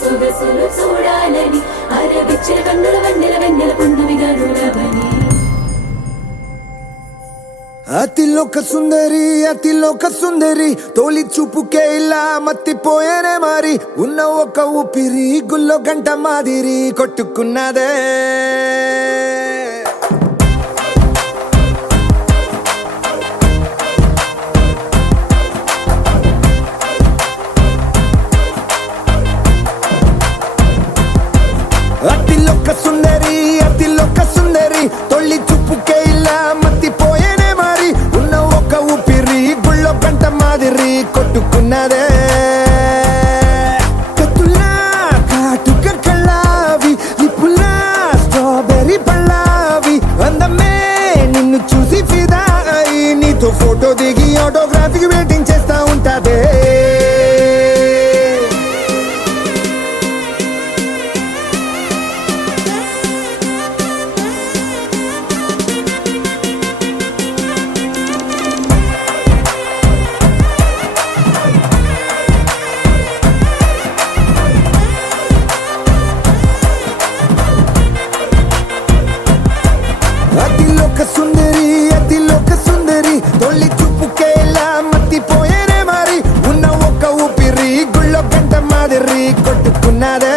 సొగసులు చూడాలని అరవిచ్చిన కన్నుల వెన్నెల వెన్నెల పున్నమి గనులవని అతిలోక సుందరి తోలి చూపుకే ఇలా మత్తిపోయేనే మారి ఉన్న ఒక ఊపిరి గుల్లో గంట మాదిరి కొట్టుకున్నదే అతిలోక సుందరి తొలి చూపుకే ఇలా మత్తిపోయేనే మారి ఉన్న ఒక ఊపిరి గుళ్ళో గంట మాదిరి కొట్టుకున్నదే కత్తులా కాటుక కళ్ళావి లిప్పులా స్ట్రాబెర్రీ పళ్ళావి అందమే నిన్ను చూసి ఫిదా అయి నీతో ఫోటో దిగి ఆటోగ్రాఫీకి వెయిటింగ్ చేస్తా ఉంటాదే అతిలోక సుందరి తొలి చూపుకే ఇలా మత్తిపోయేనే మారి ఉన్న ఒక ఊపిరి గుళ్ళో గంట మాదిరి కొట్టుకున్నదే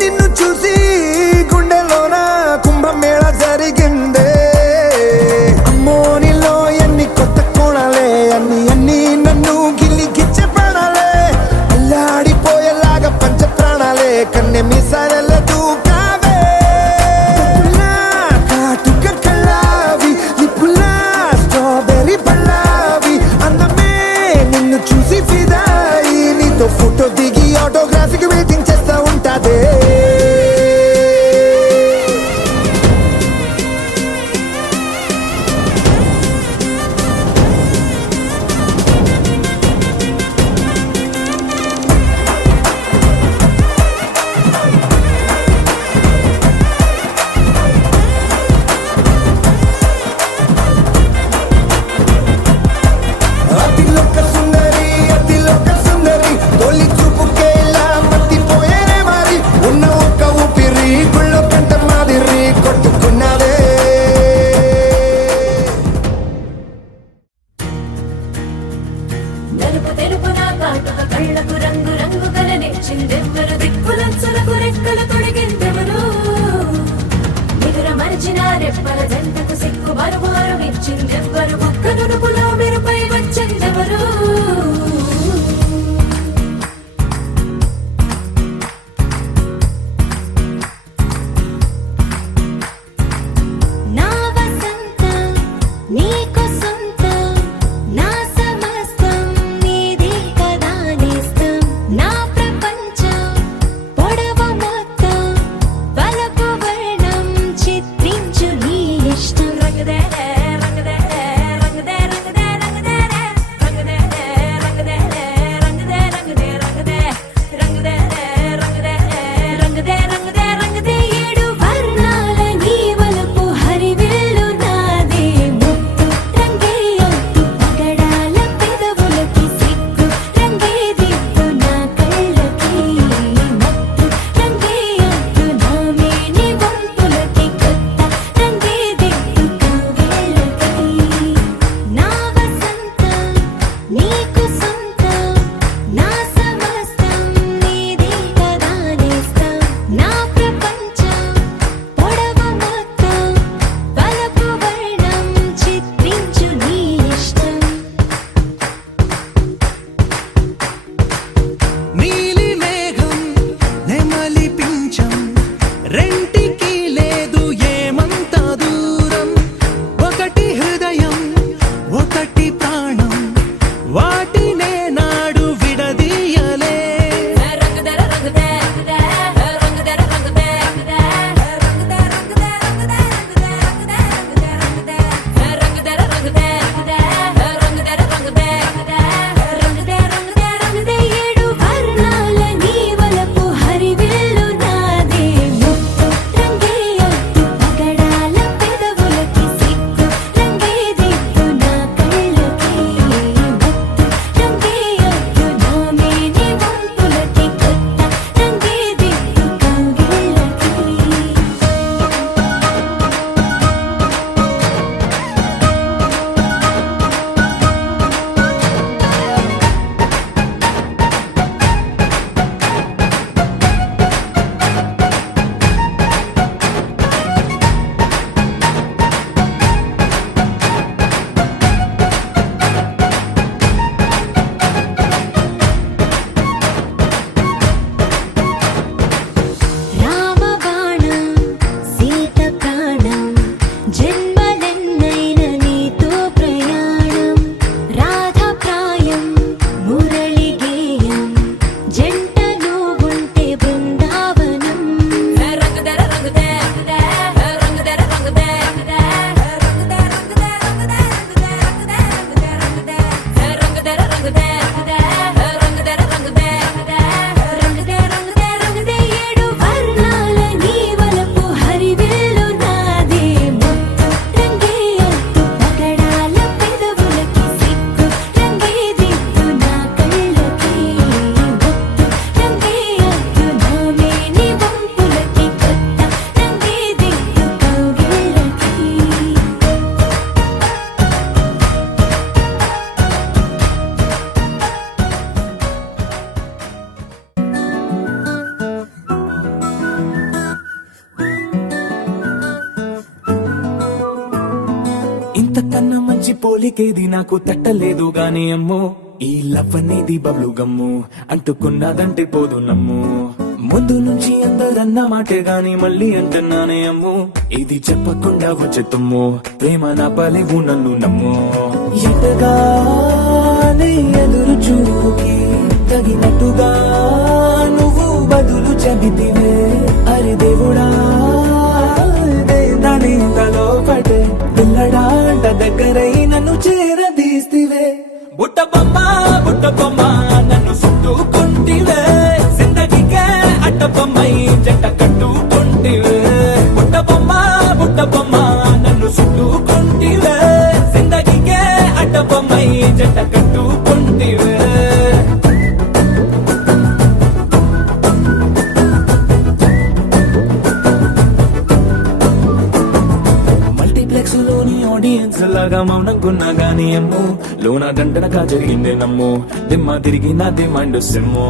నిన్ను చూసి గుండెలోన కుంభమేళ జరిగిందే అమ్మో నీలో ఎన్ని కొత్త కోణాలే అన్ని నన్ను గిల్లిగిచ్చే ప్రాణాలే అల్లాడిపోయేలాగా పంచ ప్రాణాలే కన్నె మీసాల దూకావే కాటుక కళ్ళావి లిప్పులా స్ట్రాబెర్రీ పళ్ళావి అందమే నిన్ను చూసి ఫిదాయి నీతో ఫోటో దిగి ఆటోగ్రాఫీకి వెయిటింగ్ చేస్తా ఉంటాదే అతిలోక సుందరి తొలి చూపుకే ఇలా మత్తిపోయేనే మారి ఉన్న ఒక ఊపిరి గుళ్ళో గంట మాదిరి కొట్టుకున్నదే నలుపు తెలుపు నా కాటుక కళ్ళకు రంగు రంగు కలనిచ్చిందెవ్వరు దిక్కులంచులకు రెక్కలు తొడిగిందెవరు నిగుర మరిచిన రెప్పల జంటకు సిక్కు బరువారు ఇచ్చిందెవ్వరు ఒక్క నునుపులో మెరుపై వచ్చిందెవరు రంగదే మంచి పోలికేది నాకు తట్టలేదు గాని అమ్మో, ఈ లవ్ అనేది బబ్లు గమ్ము, అంటుకున్నదంటే పోదు నమ్ము. ముందు నుంచి అందరన్న మాటే గాని మళ్ళీ అంటున్నానే అమ్ము, ఇది చెప్పకుండా వచ్చే తుమ్ము, ప్రేమ నా పలేవు నన్ను నమ్ము. ఎంతగానే ఎదురు చూపుకి తగినట్టుగా నువ్వు బదులు చెబితివే, అరే దేవుడా దాని తలో పటే పిల్లడాంట దగ్గరై నన్ను చేరదీస్తివే. బుట్ట బొమ్మ నన్ను చుట్టుకుంటివే, జిందగీకే అట్ట బొమ్మై జంట కట్టుకుంటివే. బుట్ట బొమ్మ నన్ను చుట్టుకుంటివే, జిందగీకే అట్ట బొమ్మై జంట కట్టుకుంటివే. మల్టీప్లెక్స్ లోని ఆడియన్స్ లాగా మౌనంకున్నా గానీ అమ్ము, లోన దండనగా జరిగిందే నమ్ము, దిమ్మ తిరిగి నా దిమ్మండు సిమ్ము.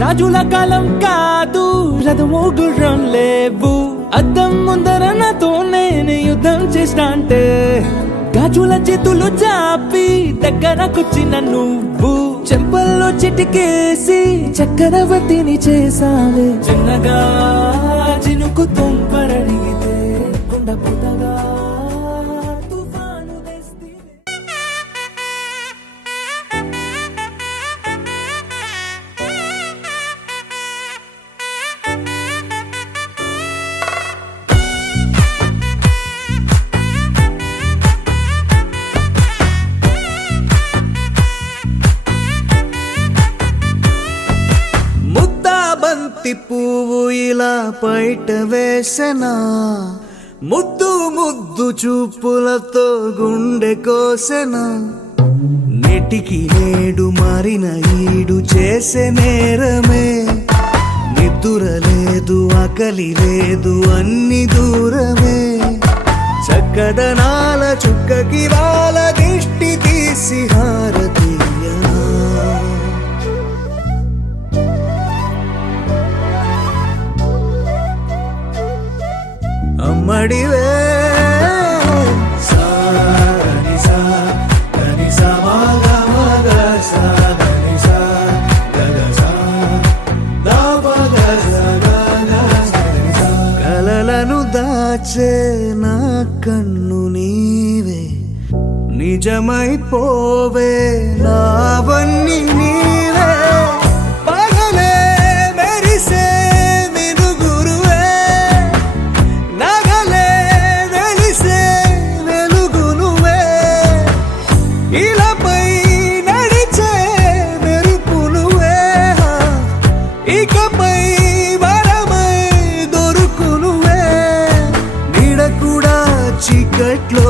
రాజుల కాలం కాదు, రథము గుర్రం లేవు, అద్దం ముందర నాతో నేను యుద్ధం చేస్తా అంటే, గాజుల చేతులు చాపి దగ్గరకొచ్చిన నువ్వు, చెంపల్లో చిటికేసి చక్రవర్తిని చేసావే. చిన్నగా చినుకు తుంపరడిగితే కుండ పుటగా తుఫాను తెస్తే. బంతి పువ్వు ఇలా బయట వేసెనా, ముద్దు ముద్దు చూపులతో గుండె కోసెనా, నెటికి నేడు మారిన ఈడు చేసే నేరమే, నిద్ర లేదు ఆకలి లేదు అన్ని దూరమే, చక్కదనాల చుక్కకి వాళ్ళ దిష్టి తీసి హారతీయనా. అమ్మడివే కలలను దాచే నా కన్ను నీవే, నిజమైపోవే నావన్నీ నీవే, పగలే మెరిసే మినుగురువే, నగలే వెలిసే వెలుగునువే, ఇలాపై నడిచే మెరుపునువే, ఇకపై వరమై దొరుకునువే, నీడ కూడా చీకట్లో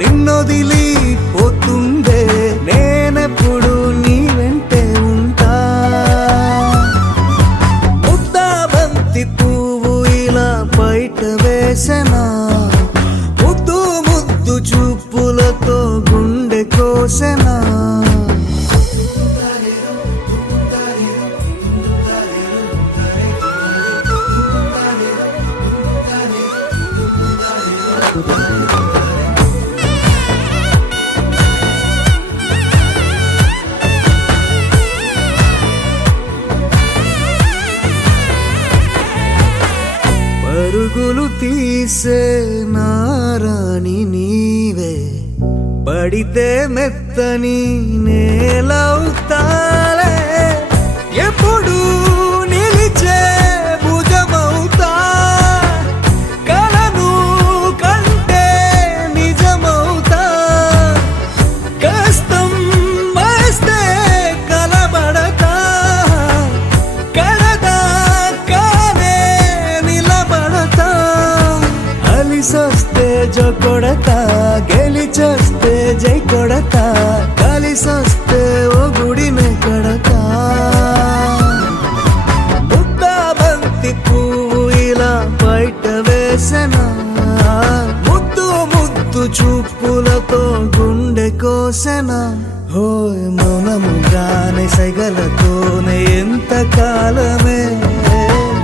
నిన్నొదిలి పోతుందే, నేనెప్పుడు నీ వెంటే ఉంటా. ముద్దా బంతి పువ్వు ఇలా బయట వేసెనా, ముద్దు ముద్దు చూపులతో గుండె కోసెనా. పరుగులు తీసే నారాణి నీవే, పడితే మెత్తని నేలవుతాలే, ఎప్పుడు నిలిచే భుజమవుతా, కలను కంటే నిజమవుతా, కష్టం వస్తే కలబడతా, కడదా కానే నిలబడతా, అలిస వస్తే జో కొడతా, గెలిచొస్తే జై కొడతా, కలిసొస్తే ఓ గుడినే కడతా. ముద్దా బంతి పువ్వు ఇలా బయట వేసెనా, ముద్దు ముద్దు చూపులతో గుండె కోసెనా. హోయ్ మౌనముగానే సైగలతోనే ఎంత కాలమే,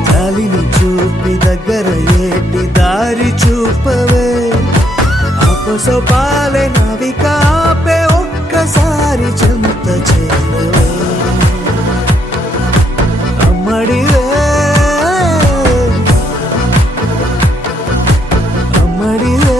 గాలిని చూపి దగ్గర ఏటి దారి చూపవే. అపసోపాలే నావిక ఆపే ఒక్కసారి చెంత చేరవే. అమ్మడివే అమ్మడివే.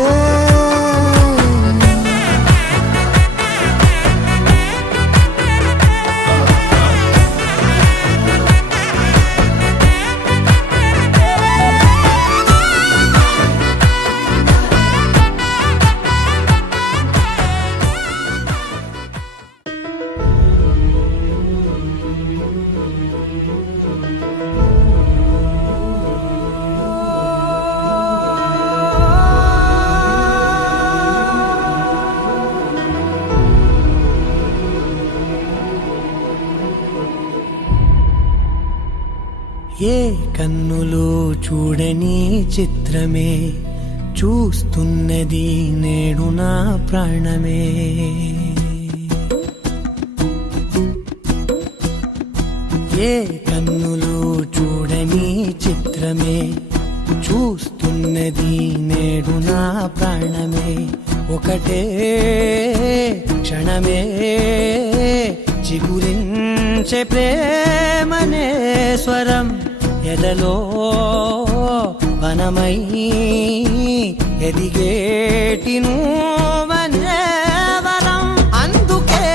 ఏ కన్నులు చూడని చిత్రమే చూస్తున్నది నేడు నా ప్రాణమే. ఏ కన్నులు చూడని చిత్రమే చూస్తున్నది నేడు నా ప్రాణమే. ఒకటే క్షణమే చిగురించే ప్రేమనే స్వరం ఎదలో వనమై ఎదిగేటి నువ్వనే వరం. అందుకే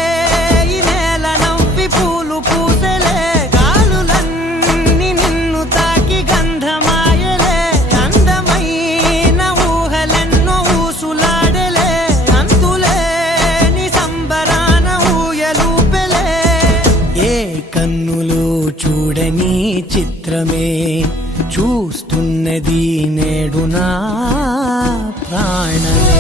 ఈ నేల నవ్వి పూలు పూసెలే, గాలులన్నీ నిన్ను తాకి గంధమాయలే. అందమైన ఊహలెన్నో ఊసులాడలే, అంతులేని సంబరాన ఊయలూపెలే. ఏ కన్నులు చూడని చిత్రమే చూస్తున్నది నేడు నా ప్రాణమే.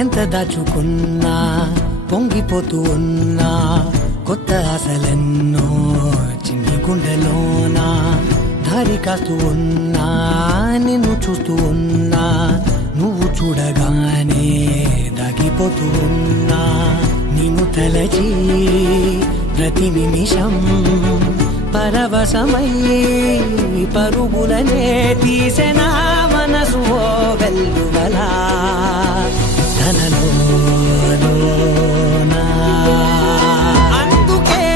ఎంత దాచుకున్నా పొంగిపోతూ ఉన్నా, కొత్త ఆశలెన్నో చిన్ని గుండెలోనా. దారి కాస్తూ ఉన్నా, నిన్ను చూస్తూ ఉన్నా, నువ్వు చూడగానే దాగిపోతూ ఉన్నా. నిన్ను తలచి ప్రతి నిమిషం పరవశమై పరుగులనే తీసెనా మనసు ఓ వెల్లువలా తనలోనా. అందుకే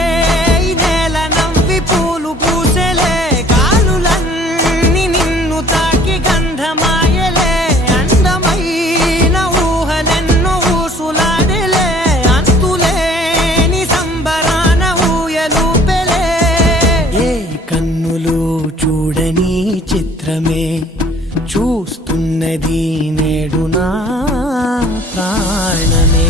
ఈ నేల నవ్వి పూలు పూసెలే, గాలులన్నీ నిన్ను తాకి గంధమాయలే. అందమైన ఊహలెన్నో ఊసులాడలే, అంతులేని సంబరాన ఊయలూపెలే. ఏ కన్నులు చూడని చిత్రమే చూస్తున్నది నేడు నా ప్రాణమే.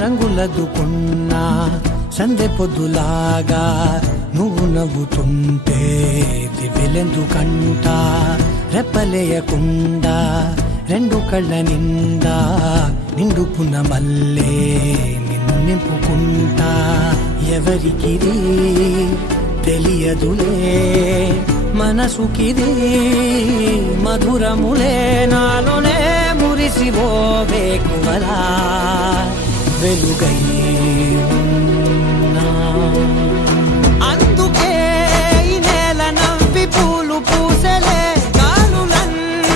రంగులదుకున్నా సందె పొద్దులాగా నువ్వు నవ్వుతుంటే దివ్యలెందుకంట. రెప్పలేయకుండా రెండు కళ్ళ నిండా నిండుకున్న మల్లే నిన్ను నింపుకుంటా ఎవరికిది తెలియదులే మనసుకిది మధురములే నాలోనే మురిసిపోవే కువలా వెలుగై ఉన్నా. అందుకే ఈ నేల నవ్వి పూలు పూసలే గాలులన్నీ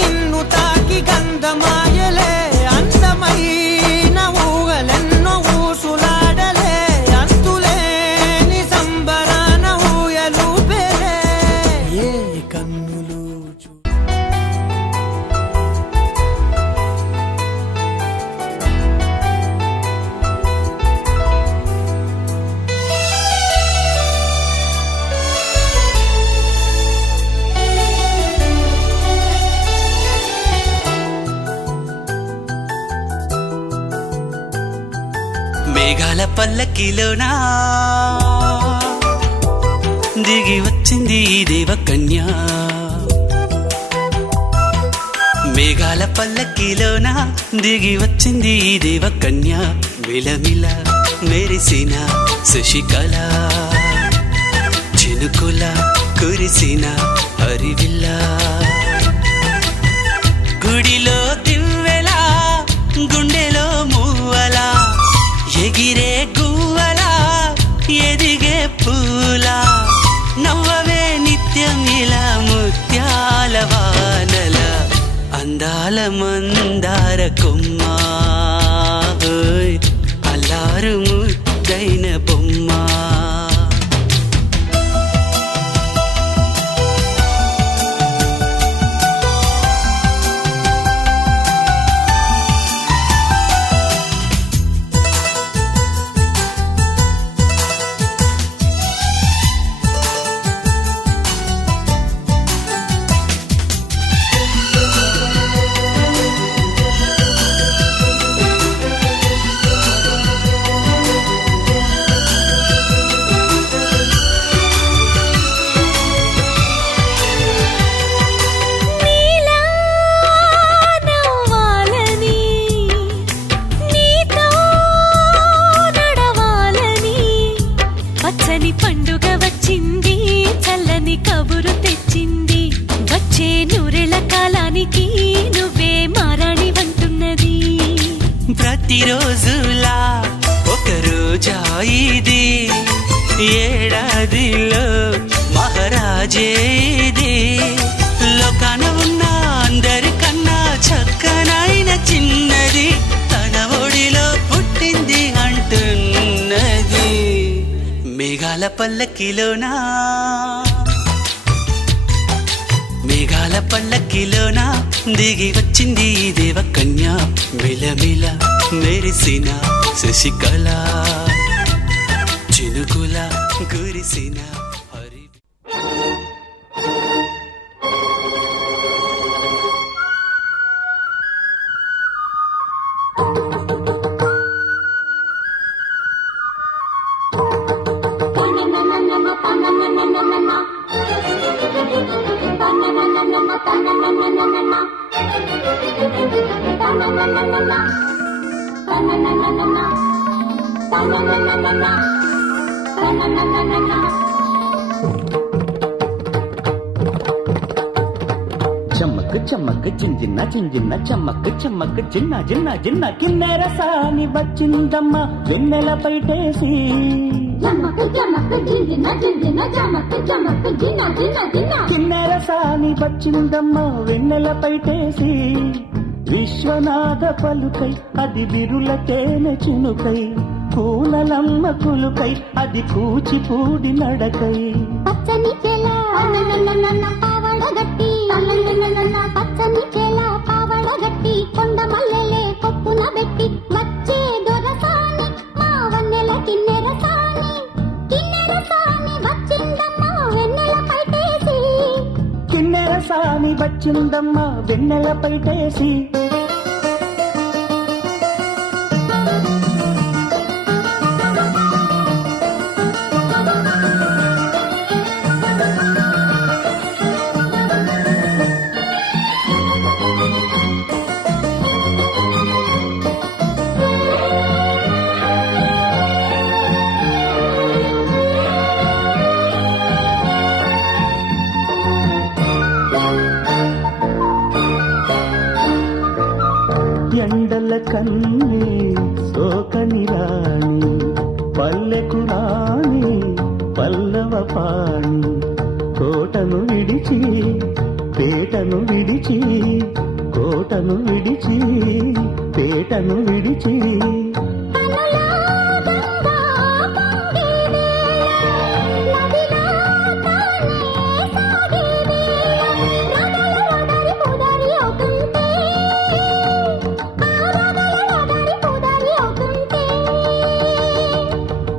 నిన్ను తాకి గంధమాయలే అందమైన ఊగలెన్నో ఊసులాడలే అంతులేని సంబరాన ఊయలు పేలే ఏ కన్నులు మేఘాల పల్లకిలోనా దిగి వచ్చింది ఈ దేవకన్య మేఘాల పల్లకిలోనా దిగి వచ్చింది ఈ దేవకన్య మిలమిల మెరిసిన శశికళ చినుకుల కురిసిన హరివిల్ల గుడిలో దివ్వెలా గుండెలో మూవలా ఎగిరే గువ్వలా ఎదిగే పూలా నవ్వవే నిత్యం ఇలా ముత్యాల వానల అందాల మందార కొమ్మ ఓయ్ అల్లారు ముద్దైన బొమ్మ నీలా నవ్వాలని నీతో నడవాలని పచ్చని పండుగ వచ్చింది చల్లని కబురు తెచ్చింది వచ్చే నూరెళ్ళ కాలానికి నువ్వే మారాణి వంటున్నది ప్రతిరోజులా ఒక రోజా ఇది ఏడాదిలో మహారాజే ఇది లోకాన ఉన్న అందరికన్నా చక్కనైన చిన్నది తన ఒడిలో పుట్టింది అంటున్నది మేఘాల పల్లకిలోనా మేఘాల పల్లకిలోనా దిగి వచ్చింది ఈ దేవకన్య మిలమిల మెరిసిన శశికళ చినుకుల కురిసిన హరి చమ్మక్ చమ్మక్ చింజిన్న చింజిన్న చమ్మక్ చమ్మక్ చిన్న చిన్న చిన్న కిన్నెర సాని వచ్చిందమ్మ వెన్నెల పైటేసి కిన్నెర సాని వచ్చిందమ్మ వెన్నెల పైటేసి విశ్వనాథ పలుకై అది బిరుల తేనె చినుకై కూనలమ్మ కులుకై అది కూచిపూడి నడకై పచ్చని చెల పావడగట్టి పచ్చని చెల పావడగట్టి కొండ మల్లెలే కొప్పున పెట్టి వచ్చే దొరసాని మా వన్నెల కిన్నెర సాని వచ్చిందమ్మా వెన్నెల పైటేసి కిన్నెర సాని వచ్చిందమ్మ వెన్నెల పైటేసి పోకని రాణి పల్లెకు రాణి పల్లవ పాణి కోటను విడిచి పేటను విడిచి కోటను విడిచి పేటను విడిచి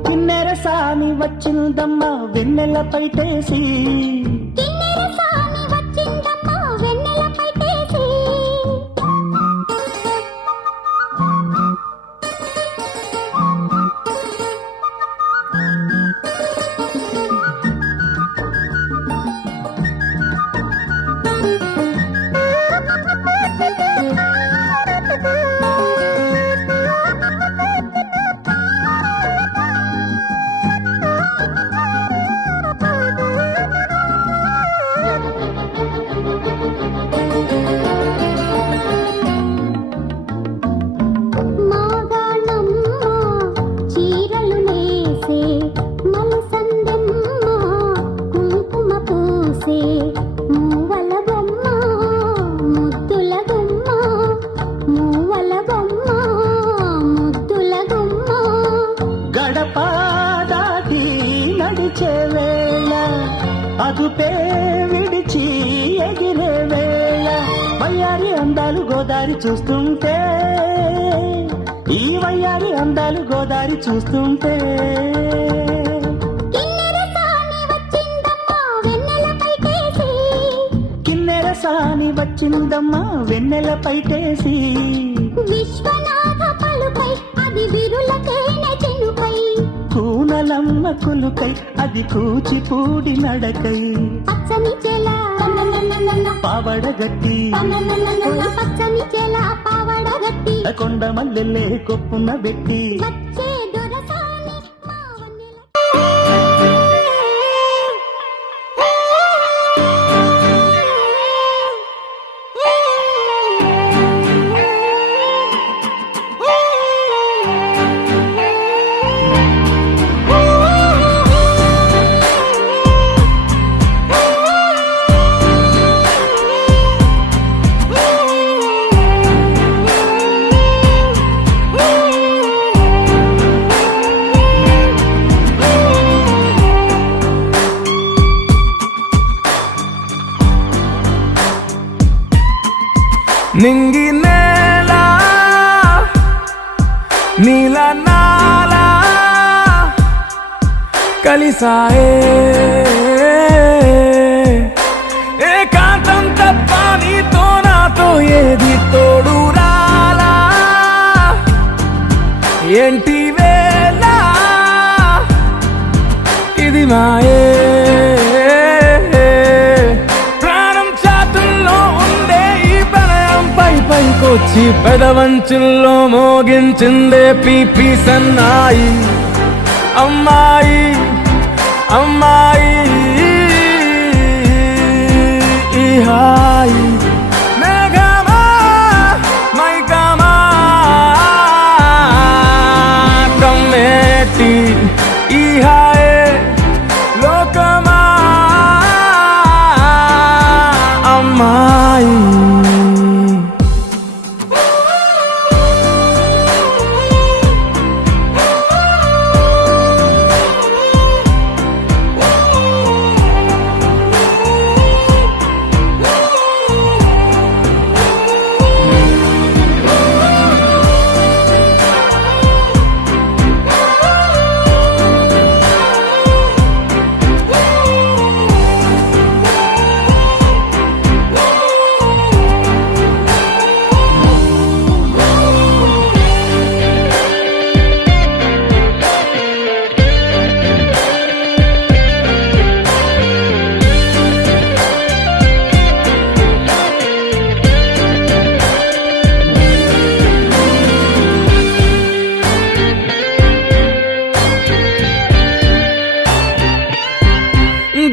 కిన్నెర సామి వచ్చిందమ్మా వెన్నెల పైటేసి అదుపే విడిచి ఎగిరే వేళ వయ్యారి అందాలు గోదారి చూస్తుంటే ఈ వయ్యారి అందాలు గోదారి చూస్తుంటే కిన్నెర సాని వచ్చిందమ్మా వెన్నెల పైటేసి విశ్వనాథ పలుకై అది విరులకైన చెనుకై కూనలమ్మ కులుకై అది కూచిపూడి నడకై పచ్చని చెల పావడ గట్టి పచ్చని చెల పావడ గట్టి కొండ మల్లెల్లే కొప్పున పెట్టి వచ్చే దొరసాని మా వన్నెల నింగి నేల నీల నాల కలిసాయే ఏకాంతం తప్ప నీతో నాతో ఏది తోడు రాలా ఏంటి వేళ ఇది మాయే పైకొచ్చి పెదవంచుల్లో మోగించిందే పీపీ సన్నాయి అమ్మాయి అమ్మాయి ఈ హాయి మేఘమా మైకమా కమ్మేటి ఈ హాయే లోకమా అమ్మాయి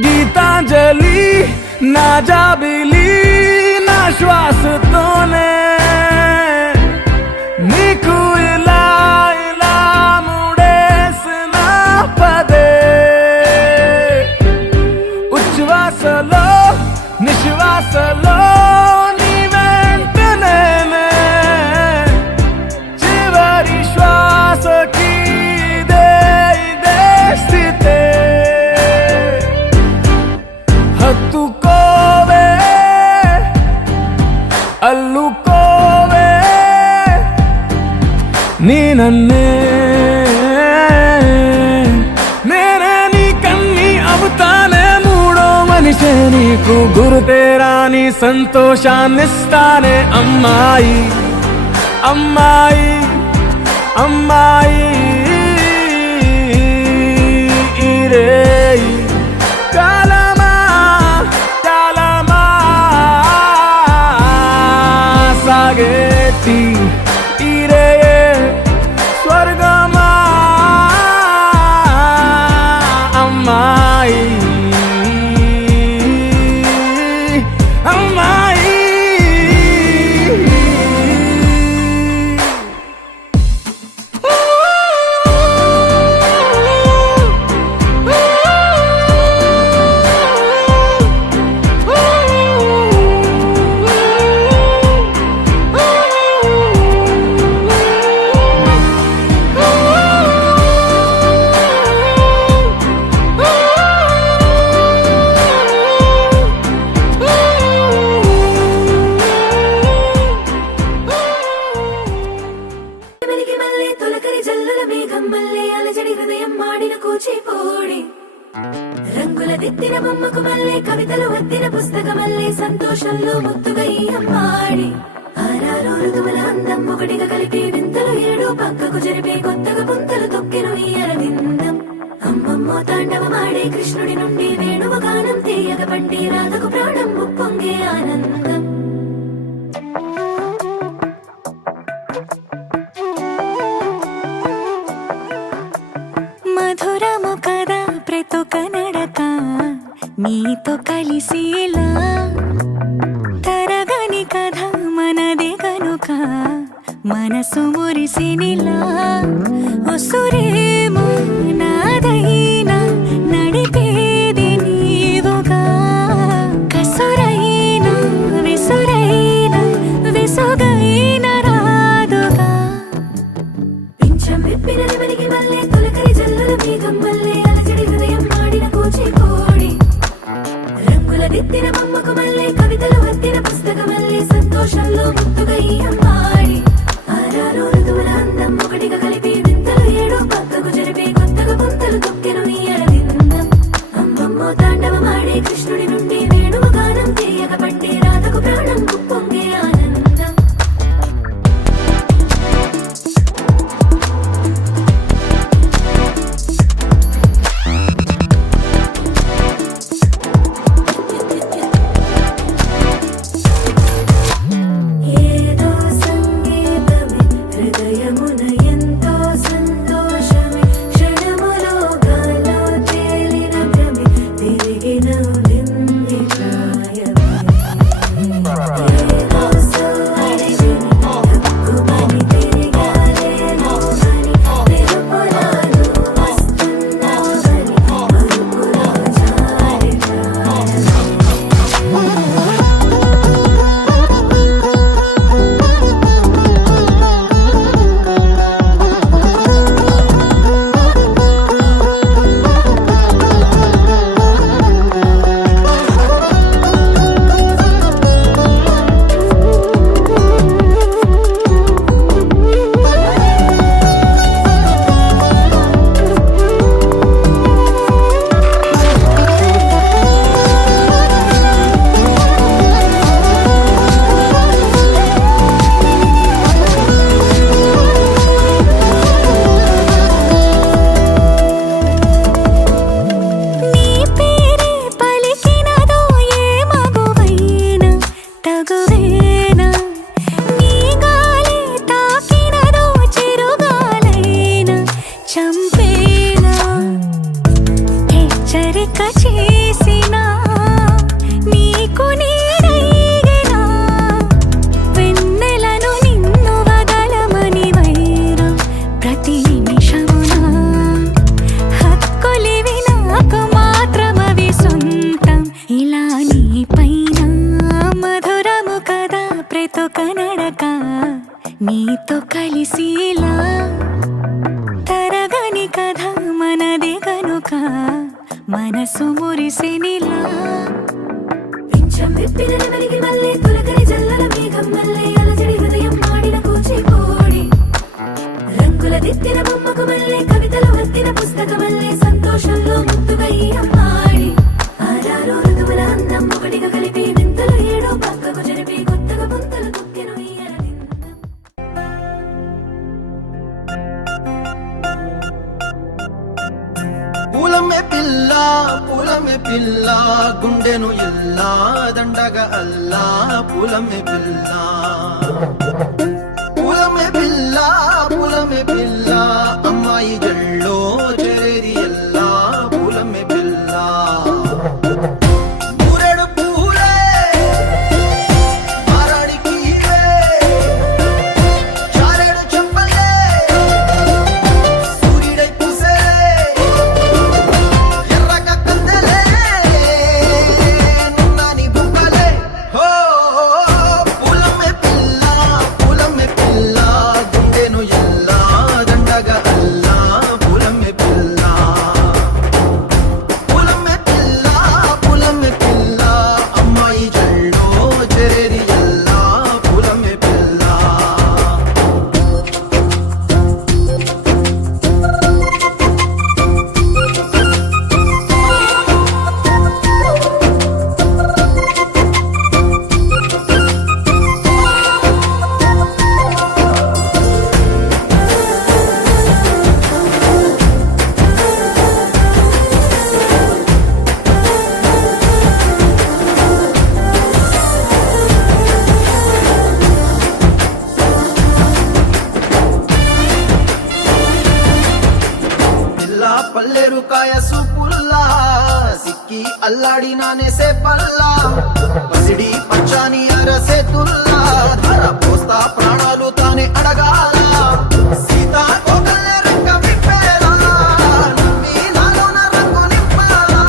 గీతాంజలి నా జాబిలి నా శ్వాసతోనే నీకు ఇలా ఇలా నీ నన్నే నేనే నీ కన్ని అవుతానే మూడో మనిషే నీకు గురుతేరాని సంతోషాన్నిస్తానే అమ్మాయి అమ్మాయి అమ్మాయి ఈరే కాలమా కాలమా సాగేటి ఈరే స్వర్గమా అమ్మాయి అమ్మాయి వెలిగి మల్లె తొలకరి జల్లుల మేఘం మల్లె అలజడి హృదయం మాడిన కూచిపూడి రంగుల దిద్దిన బొమ్మకు మల్లె కవితలు వద్దిన పుస్తక మల్లె సంతోషంలో ముద్దుగా ఈ అమ్మాడి ఆరారు ఋతువుల అందం ఒకటిగా కలిపి వింతలు ఏడు పక్కకు జరిపే కొత్తగా పుంతలు తొక్కెను ఈ అరవిందం అమ్మమ్మో తాండవమాడే కృష్ణుడి నుండి వేణువ గానం తీయగ పండి రాధకు ప్రాణం ఉప్పొంగే ఆనందం మధురము కదా ప్రతొక నడక నీతో కలిసేలా తరగని కథ మనదే కనుక మనసు మురిసినిలా ఉసురేమో నాదైనా నడిపేది నీవుగా కసురైనా విసురైనా విసుగైన రాదుగా పింఛం విప్పిన వెలిగి మల్లె తొలకరి జల్లుల మేఘం మల్లె అలజడి హృదయం మాడిన కూచిపూడి రంగుల దిద్దిన బొమ్మకు మల్లె కవితలు వద్దిన పుస్తక మల్లె సంతోషంలో ముద్దుగా ఈ అమ్మాడి ఆరారు ఋతువుల అందం ఒకటిగా కలిపి వింతలు ఏడు పక్కకు జరిపే కొత్తగా పుంతలు తొక్కెను ఈ అరవిందం అమ్మమ్మో తాండవమాడే కృష్ణుడి నుండి వేణువ గానం తీయగ పండి రాధకు ప్రాణం ఉప్పొంగే ఆనందం ఏదో సంగీతమే హృదయమున ఎంతో సంతోషమే క్షణములో గాలో తేలిన భ్రమే తిరిగి నవ్వింది ప్రాయమే ఏదో సోవడిని హక్కుమని తిరిగాలేను అని వెలుపులాను వస్తున్నావు అని మరుపులో జారి ప్రాయమే నీ పేరే పలికినదో ఏ మగువైనా తగువేనా నీ గాలి తాకినదో చిరుగాలైనా చంపేనా హెచ్చరిక చేసినా నీకు నీడైనా వెన్నెలను నిన్ను వదలమని వైరం ప్రతి నిమిషమునా హక్కులివి నాకు మాత్రమవి సొంతం ఇలా నీ పైన మధురము కదా ప్రతొక నడక నీతో కలిసిలా తరగని కథ మనదే కనుక మనసు మురిసినిలా పింఛం విప్పిన వెలిగి మల్లె తొలకరి జల్లుల మేఘం మల్లె అలజడి హృదయం మాడిన కూచిపూడి రంగుల దిద్దిన బొమ్మకు మళ్ళీ కవితలు వత్తిన పుస్తకమల్లే సంతోషంలో ముద్దుగా ఈ అమ్మాడి ఆరారు ఋతువుల అందం ఒకటిగా కలిపి వింతలు ఏడో పక్కకు జరిపి కొత్తగా పుంతలు తొక్కెను ఈ అరవిందం. పూలమే పిల్ల గుండెను ఇల్లా దండగా అల్లా పూలమే పిల్ల అమ్మాయి జల్లో చెరేది ఎల్లా పూలమే పిల్ల మూరెడు పూలే మారాడికి చారేడు చెప్పలే సూర్యుడై పూసే ఎర్రగా కందలే నున్నాని బుక్కలే హో పూలమే పిల్ల గుండెను ఎల్లా దండగా అల్లా పూలమే పిల్ల అమ్మాయి జల్లో చెరేది ఎల్లా పూలమే పిల్ల పిల్ల పల్లెరు కాయ సూపుల్లా సిక్కి అల్లాడి నానేసే పల్లా పసిడి పచ్చాని అరసే తుల్లా ధర పోస్తా ప్రాణాలు తానే అడగాల సీతా కోకల్లే రెక్క విప్పేలా నవ్వి నాలోన రంగు నింపాలా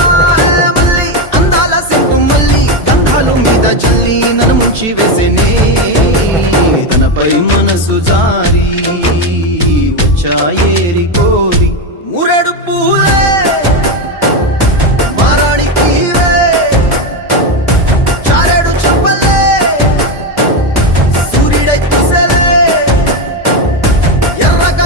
మళ్ళీ అందాల సెంటు మళ్ళీ గంధాలు మీద జల్లి నన్ను ముంచి వేసేనే తనపై మనసు జారి వచ్చాయేరి కోరి మూరెడు పూలే మారాడికి చారేడు చెప్పలే సూర్యుడై పూసలే ఎర్రగా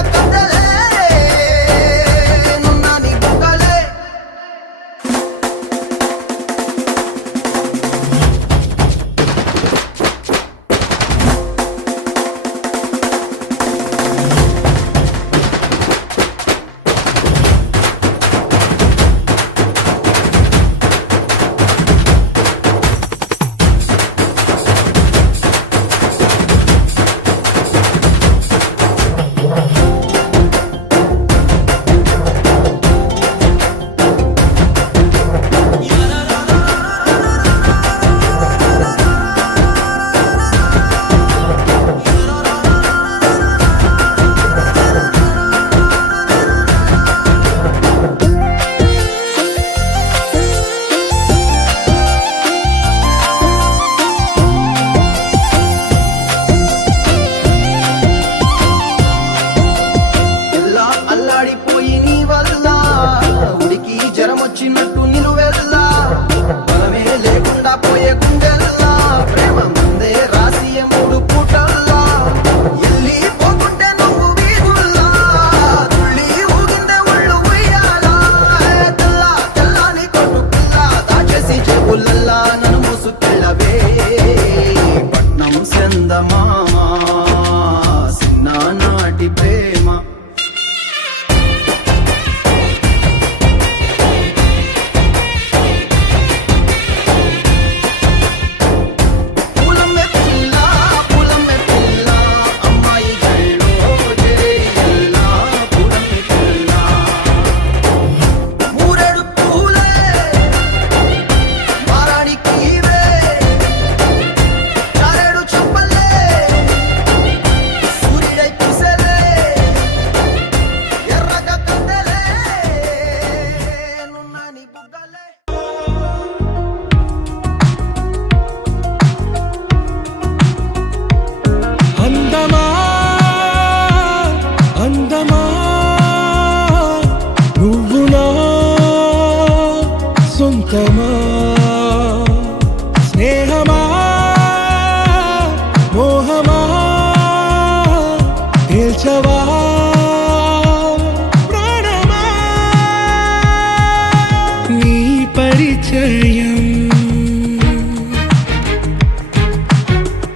పరిచయం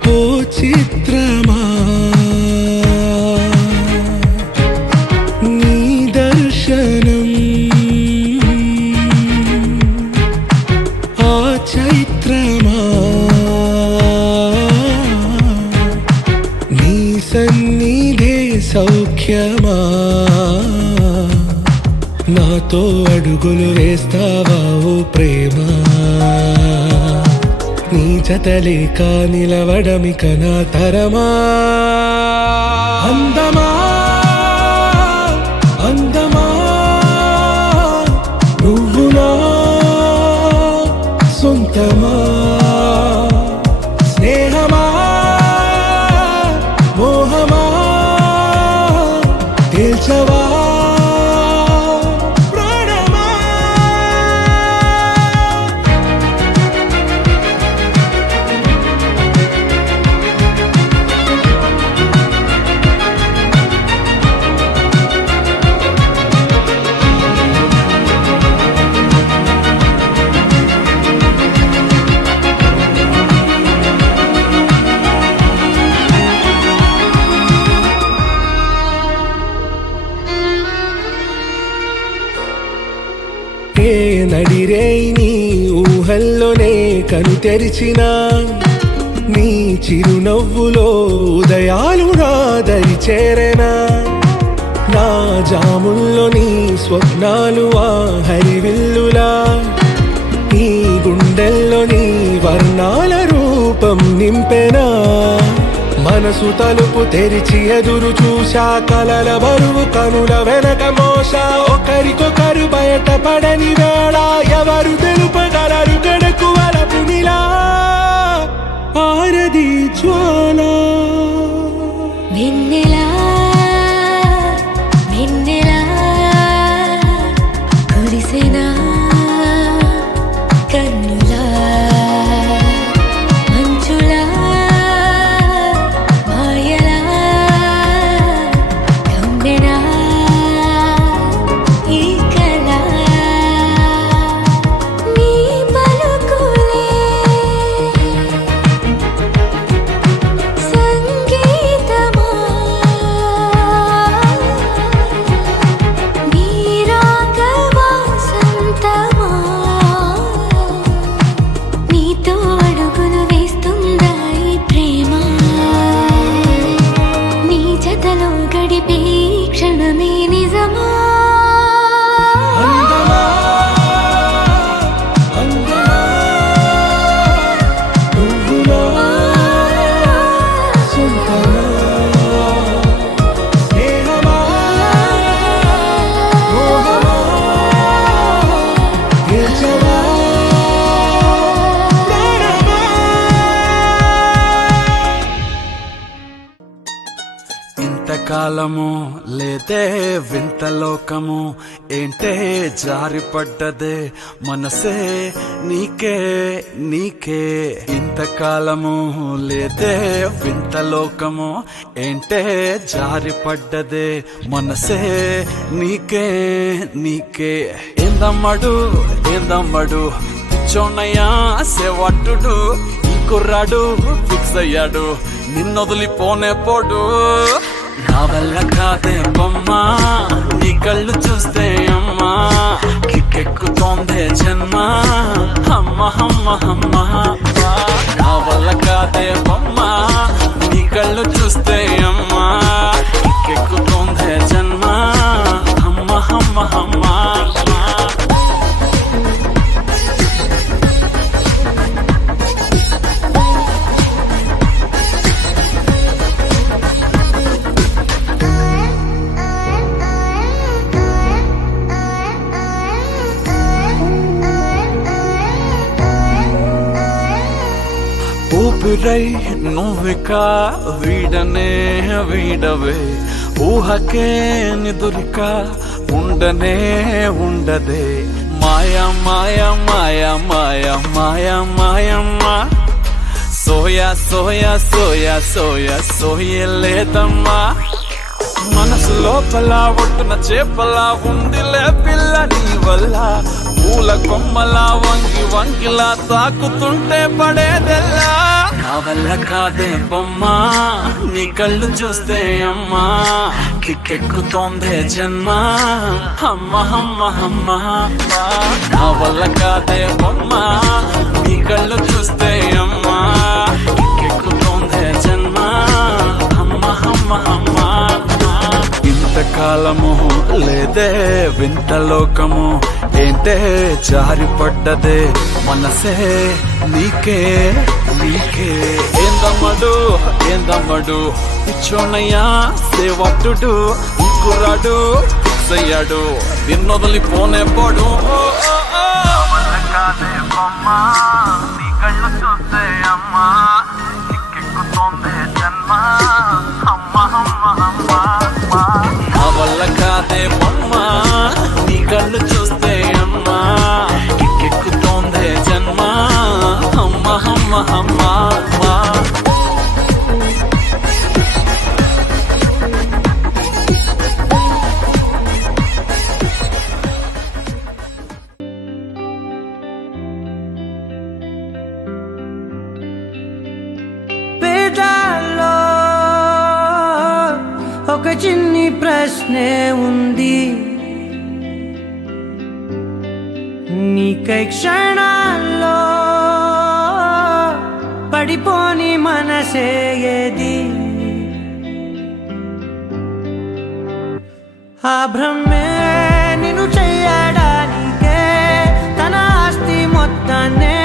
ఓ చిత్రమా నీ దర్శనం ఆ చైత్రమా నీ సన్నిధే సౌఖ్యమా నాతో అడుగులు వేస్తావా ఓ ప్రేమ నీ జతలేక నిలవడమిక నా తరమా అందమా అందమా నువ్వు నా సొంతమా స్నేహమా మోహమా తేల్చవా ఏ నడిరే నీ ఊహల్లోనే కను తెరిచిన నీ చిరునవ్వులో ఉదయాలు నా దరి చేరెనా నా జాముల్లో నీ స్వప్నాలు ఆ హరివిల్లులా నీ గుండెల్లో నీ వర్ణాల రూపం నింపెనా మనసు తలుపు తెరిచి ఎదురు చూశా కలల బరువు కనుల వెనక మోసా ఒకరికొకరు బయట పడని వేళ ఎవరు తెలుపగలరు గడకు వలపునిలా ఆరది జ్వాల వెన్నెలా వెన్నెలా కురిసెనా కన్నులా మంచులా మాయలా కమ్మెనా ఈ కళ నీ పలుకులే సంగీతమా నీ రాగవా సంతమా నీతో అడుగులు వేస్తుందా ఈ ప్రేమ నీ జతలో గడిపే ఈ క్షణమే నిజమా అందమా అందమా నువ్వు నా సొంతమా స్నేహమా మోహమా గెలిచవా ప్రాణమా ఇంతకాలము లేదే వింత లోకము ఏంటే జారిపడ్డదే మనసే నీకే నీకే ఇంతకాలము లేదే వింత లోకము ఏంటే జారిపడ్డదే మనసే నీకే నీకే ఏందమ్మడు ఏందమ్మడు పిచ్చోన్నయ్యా సేవట్టుడు ఈ కుర్రాడు ఫిక్స్ అయ్యాడు నిన్నొదిలిపోనే పోడు నా వల్ల కాదే బొమ్మ నీ కళ్ళు చూస్తే అమ్మా కిక్కెక్కుతోందే జన్మ అమ్మ అమ్మ అమ్మ నా వల్ల కాదే బొమ్మ నీ కళ్ళు చూస్తే అమ్మా కిక్కెక్కుతోందే జన్మ అమ్మ అమ్మ అమ్మ ఊపిరై నువ్విక వీడనే వీడవే ఊహకే నిదురిక ఉండనే ఉండదే మాయా మాయా మాయా మాయా మాయా మాయమ్మ సోయా సోయా సోయా సోయా సోయలేదమ్మా మనసు లోపల ఒట్టున చేపలా ఉందిలే పిల్ల నీ వల్ల పూల కొమ్మలా వంగి వంగిలా తాకుతుంటే పడేదెల్లా నా వల్ల కాదే బొమ్మా నీ కళ్ళు చూస్తే అమ్మా కిక్కెక్కుతోందే జన్మ అమ్మ అమ్మ అమ్మ నా వల్ల కాదే బొమ్మా నీ కళ్ళు చూస్తే అమ్మా కిక్కెక్కుతోందే జన్మ అమ్మ అమ్మ అమ్మ ఇంతకాలము లేదే వింత లోకము ఏంటే జారిపడ్డదే మనసే నీకే నీకే ఏందమ్మడు పిచ్చోనయ్యా సేవట్టుడు ఇంకురాడు అయ్యాడు నిన్నొదలి పోనే పోడు నీ కళ్ళు చూస్తే అమ్మా కిక్కెక్కుతోందే జన్మ అమ్మ అమ్మ అమ్మ నా వల్ల కాదే బొమ్మ నీ కళ్ళు చూస్తే అమ్మా కిక్కెక్కుతోందే జన్మ అమ్మ అమ్మ అమ్మ పేదాల్లో ఒక చిన్ని ప్రశ్నే ఉంది నీకై క్షణాల్లో పడిపోని మనసే ఏది ఆ భ్రమే నిన్ను చెయ్యడానికే తన ఆస్తి మొత్తాన్నే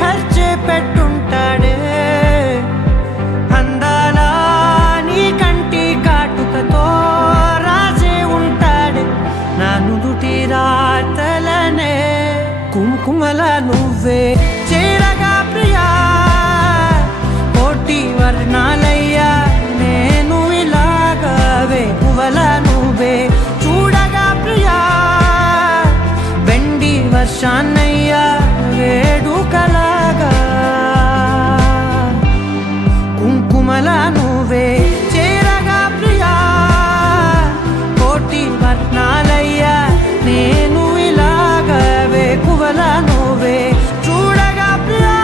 ఖర్చు పెట్టుంటాడే అందాలా నీ కంటి కాటుకతో రాసే ఉంటాడే నా నుదుటి రాతలనే కుంకుమల నువ్వే చేరగా ప్రియా కోటి వర్ణాలయ్యా నేను ఇలాగవే పువ్వల నువ్వే చూడగా ప్రియా వెండి వర్షాన్నయ్యా వేడుకలాగా కుంకుమల నువ్వే చేరగా ప్రియా కోటి వర్ణాలయ్యా నేను ఇలాగవే పువ్వల నువ్వే చూడగా ప్రియా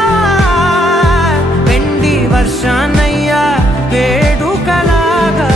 వెండి వర్షాన్నయ్యా వేడుకలాగా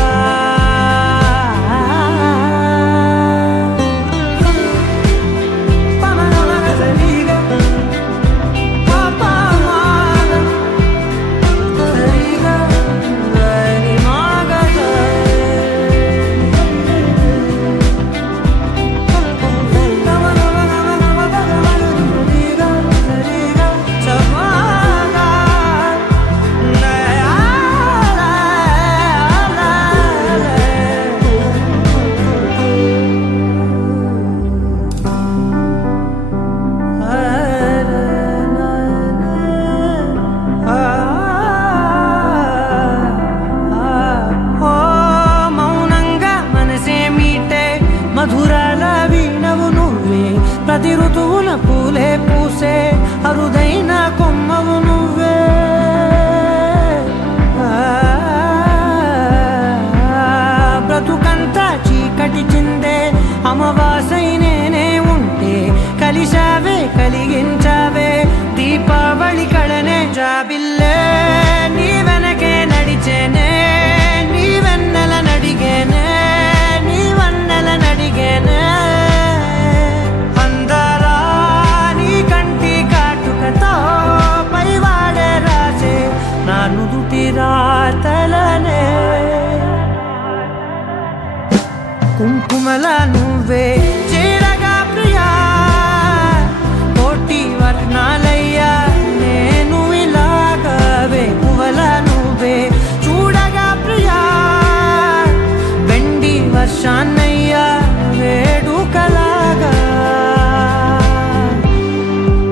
మధురాల వీణవు నువ్వే ప్రతి ఋతువున పూలే పూసే అరుదైన కొమ్మవు నువ్వే బ్రతుకంతా చీకటి చిందే అమావాసై నేనే ఉంటే కలిశావే కలిగించావే దీపావళి కళనే జాబిల్లే నీ వెనకే నడిచేనే నీ వెన్నెల నడిగేనే నీ వన్నెల నడిగేనే అందరా నీ కంటి కాటుకతో పైవాడే రాసే నా నుదుటి రాతలనే కుంకుమల నువ్వే చేరగా ప్రియా కోటి వర్ణాలయ్యా నేను ఇలాగవే పువ్వల నువ్వే చూడగా ప్రియా వెండి వర్షాన్నయ్యా వేడుకలాగా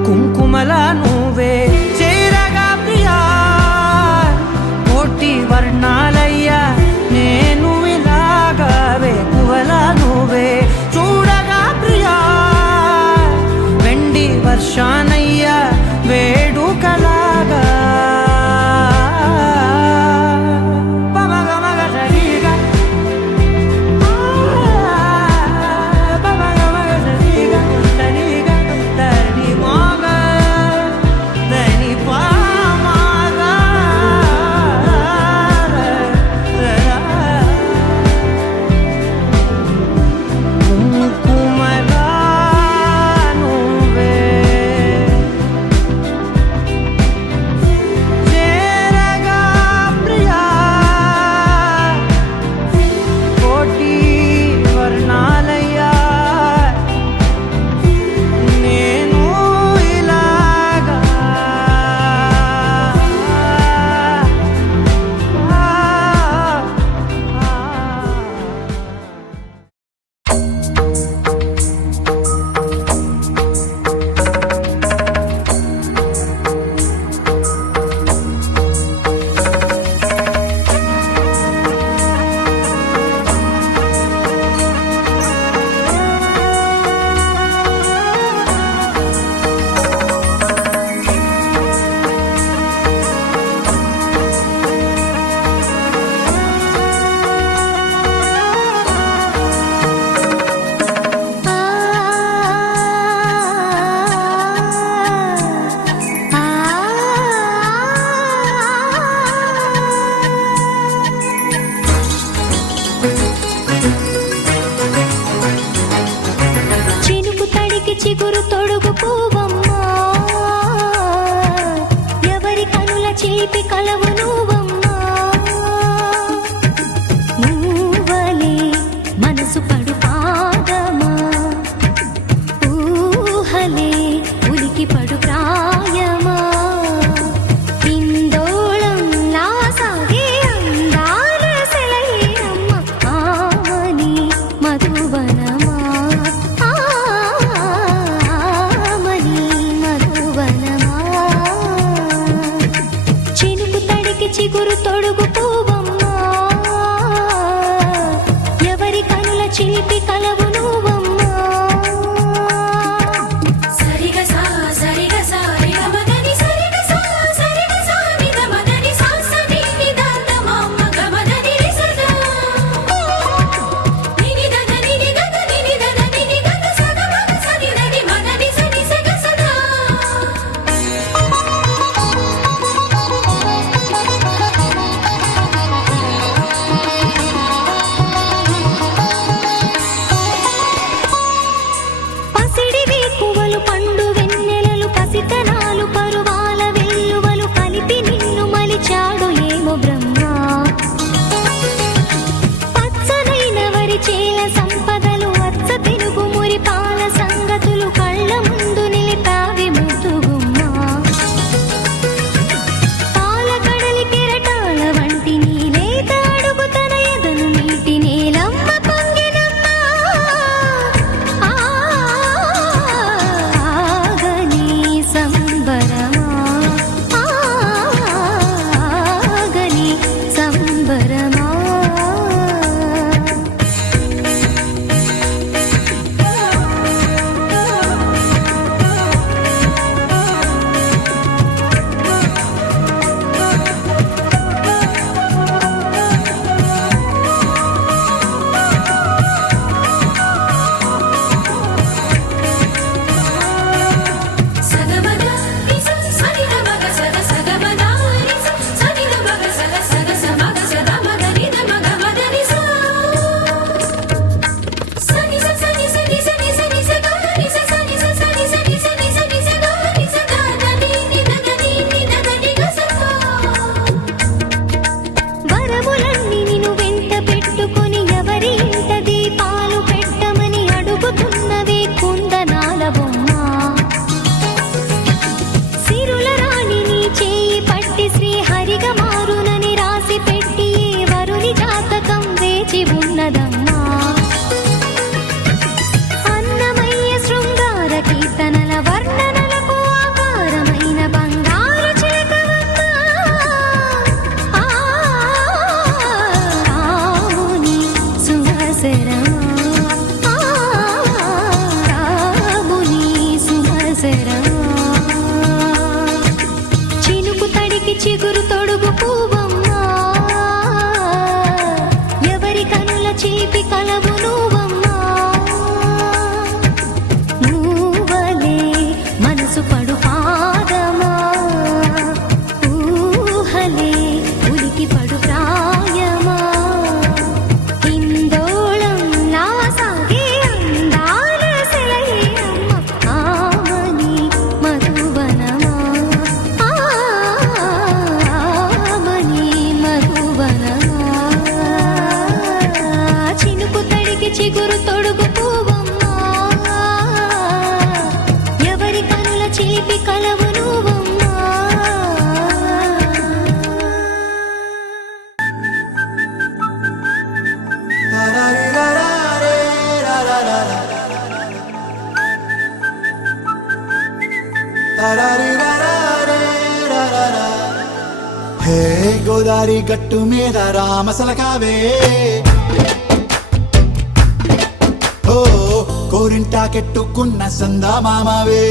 కుంకుమల నువ్వే చేరగా ప్రియా కోటి వర్ణాలయ్యా నేను ఇలాగవే పువ్వల నువ్వే చూడగా ప్రియా వెండి వర్షానయ్యా వేడుకలాగా పమగమగ సరిగా చిగురు తొడుగు పువ్వమ్మా ఎవరి కనుల చిలిపి కలవు నువ్వమ్మా నువ్వలే మనసు పడు పాదమా ఊహలే ఉలికి పడు ప్రాయమా ఇందోళం లాసాగే అందాల సెలయేరమ్మ ఆమని మధువనమా ఆమని మధువనమా చినుకు తడికి చిగురు తొడుగు పువ్వమ్మా ఎవరి కనుల చిలిపి కలవు నువ్వమ్మా సరిగ సా సరిగ సా రిగ మదని సరిగ సా సరిగ సా నిద మదని సా సని నిదాత మమ్మ గమదని రిసదా నిని దద నిని దద నిని దద నిని దద సద మగ సని దని మదని సని సగ సదా పసిడి వేకువలు పండు వెన్నెలలు పసితనాలు పరువాల వెల్లువలు కలిపి నిన్ను మలిచాడు ఏమో బ్రహ్మ పచ్చనైన వరి చేల సంపదలు అచ్చ తెలుగు మురి పాల సంగతులు కళ్ళ ముందు నిలిపావి ముద్దుగుమ్మ పాల కడలి కెరటాల వంటి నీలేత అడుగు తన ఎదను నీటి నేలమ్మ పొంగినమ్మ ఆగని సంబరమా ఆగని సంబరమా సగమద నిస సని ద మగ సద సగమద నిస సని ద మగ సద సగ సమగ సద మగ ని ద మగ మద నిస సని స సని సని సని సని స గ ని స సని స సని సని సని సని స గ ని స ద ద ని ని ద ద ని ని ద ద ని గ స వరములన్నీ నిన్ను వెంట పెట్టుకొని ఎవరి ఇంట దీపాలు పెట్టమని అడుగుతున్నవే కుందనాల బొమ్మ సిరుల రాణి నీ చేయి పట్టి శ్రీహరిగా మారునని రాసి పెట్టి ఏ వరుని జాతకం వేచి ఉన్నదమ్మా అన్నమయ్య శృంగార కీర్తనల వర్ణనలకు ఆకారమైన బంగారు చిలకవమ్మ రాముని సుమసరమా రాముని సుమసరమా చినుకు తడికి చిగురు తొడుగు పువ్వమ్మా ఎవరి కనుల చిలిపి కలవు నువ్వమ్మా నువ్వలే మనసు పడు పాదమా ఊహలే ఉలికి పడు ప్రాయమా ఇందోళం లాసాగే అందాల సెలయేరమ్మ ఆమని మధువనమా ఆమని మధువనమా చినుకు తడికి చిగురు తొడుగు పువ్వమ్మా ఎవరి కనుల చిలిపి కలవు నువ్వమ్మా హే గోదారి గట్టు మీద రామసలకావే ఓ కోరింటాకెట్టుకున్న సందా మామవే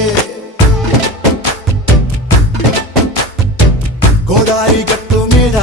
గోదారి గట్టు మీద